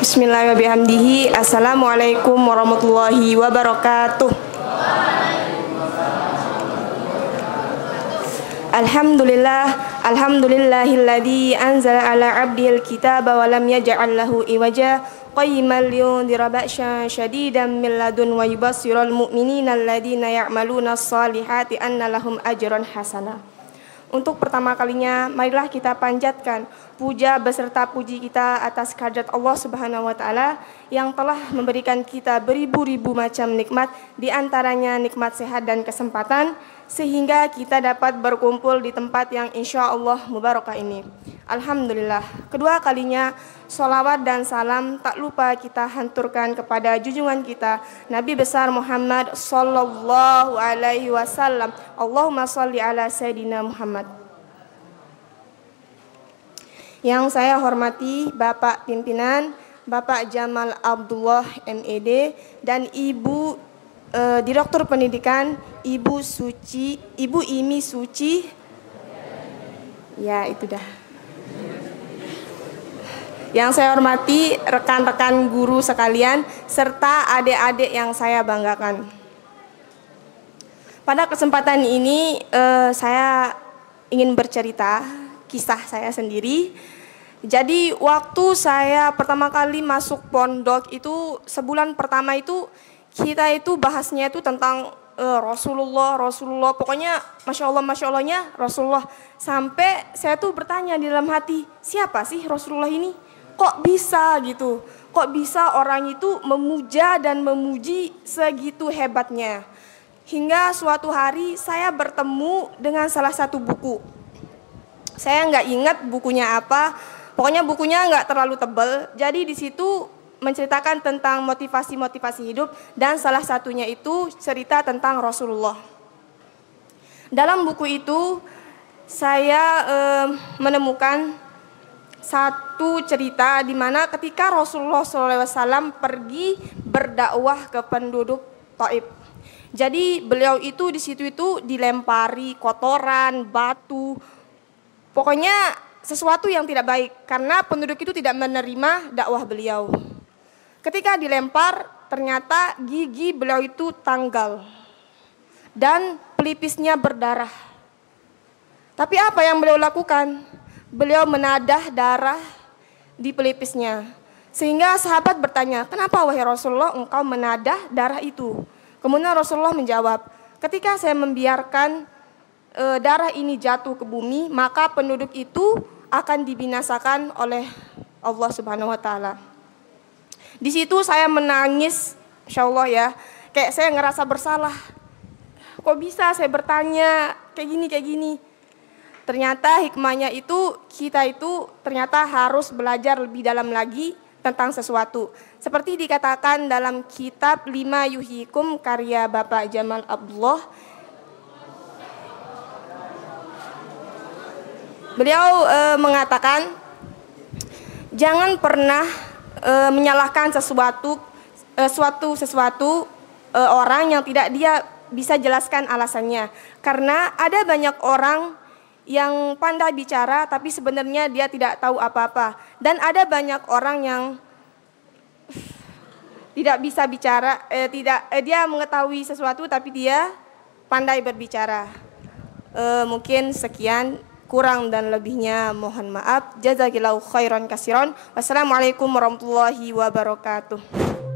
Bismillahirrahmanirrahim. Assalamualaikum warahmatullahi wabarakatuh. Alhamdulillahilladzi anzala ala 'abdihil kitaba wa lam yaj'al lahu iwaja qayyiman liyundhira ba'san syadidan min ladun wa yubassiral mu'minina alladzina ya'maluna shalihati anna lahum ajran hasanah. Untuk pertama kalinya, marilah kita panjatkan puja beserta puji kita atas kehadirat Allah Subhanahu wa Ta'ala yang telah memberikan kita beribu-ribu macam nikmat, di antaranya nikmat sehat dan kesempatan, sehingga kita dapat berkumpul di tempat yang insya Allah mubarakah ini. Alhamdulillah. Kedua kalinya, sholawat dan salam tak lupa kita hanturkan kepada junjungan kita Nabi besar Muhammad sallallahu alaihi wasallam. Allahumma sholli ala Sayyidina Muhammad. Yang saya hormati Bapak Pimpinan, Bapak Jamal Abdullah MED, dan Ibu Direktur Pendidikan, Ibu Imi Suci. Ya, itu dah. Yang saya hormati rekan-rekan guru sekalian serta adik-adik yang saya banggakan. Pada kesempatan ini saya ingin bercerita kisah saya sendiri. Jadi waktu saya pertama kali masuk pondok itu, sebulan pertama itu kita itu bahasnya itu tentang Rasulullah, pokoknya Masya Allahnya Rasulullah. Sampai saya tuh bertanya di dalam hati, siapa sih Rasulullah ini? Kok bisa gitu? Kok bisa orang itu memuja dan memuji segitu hebatnya? Hingga suatu hari saya bertemu dengan salah satu buku. Saya nggak ingat bukunya apa, pokoknya bukunya nggak terlalu tebal. Jadi di situ menceritakan tentang motivasi-motivasi hidup dan salah satunya itu cerita tentang Rasulullah. Dalam buku itu saya menemukan satu cerita di mana ketika Rasulullah SAW pergi berdakwah ke penduduk Taif. Jadi beliau itu di situ itu dilempari kotoran, batu, pokoknya sesuatu yang tidak baik karena penduduk itu tidak menerima dakwah beliau. Ketika dilempar, ternyata gigi beliau itu tanggal dan pelipisnya berdarah. Tapi apa yang beliau lakukan? Beliau menadah darah di pelipisnya. Sehingga sahabat bertanya, kenapa wahai Rasulullah engkau menadah darah itu? Kemudian Rasulullah menjawab, ketika saya membiarkan darah ini jatuh ke bumi, maka penduduk itu akan dibinasakan oleh Allah Subhanahu wa Ta'ala. Di situ saya menangis, Insya Allah ya, kayak saya ngerasa bersalah. Kok bisa saya bertanya kayak gini? Ternyata hikmahnya itu, kita itu ternyata harus belajar lebih dalam lagi tentang sesuatu. Seperti dikatakan dalam kitab 5 Yuhikum karya Bapak Jamal Abdullah. Beliau mengatakan, jangan pernah menyalahkan sesuatu orang yang tidak dia bisa jelaskan alasannya. Karena ada banyak orang yang pandai bicara tapi sebenarnya dia tidak tahu apa-apa. Dan ada banyak orang yang tidak bisa bicara, dia mengetahui sesuatu tapi dia pandai berbicara. Mungkin sekian. Kurang dan lebihnya mohon maaf. Jazakillahu khairan kasiron. Wassalamualaikum warahmatullahi wabarakatuh.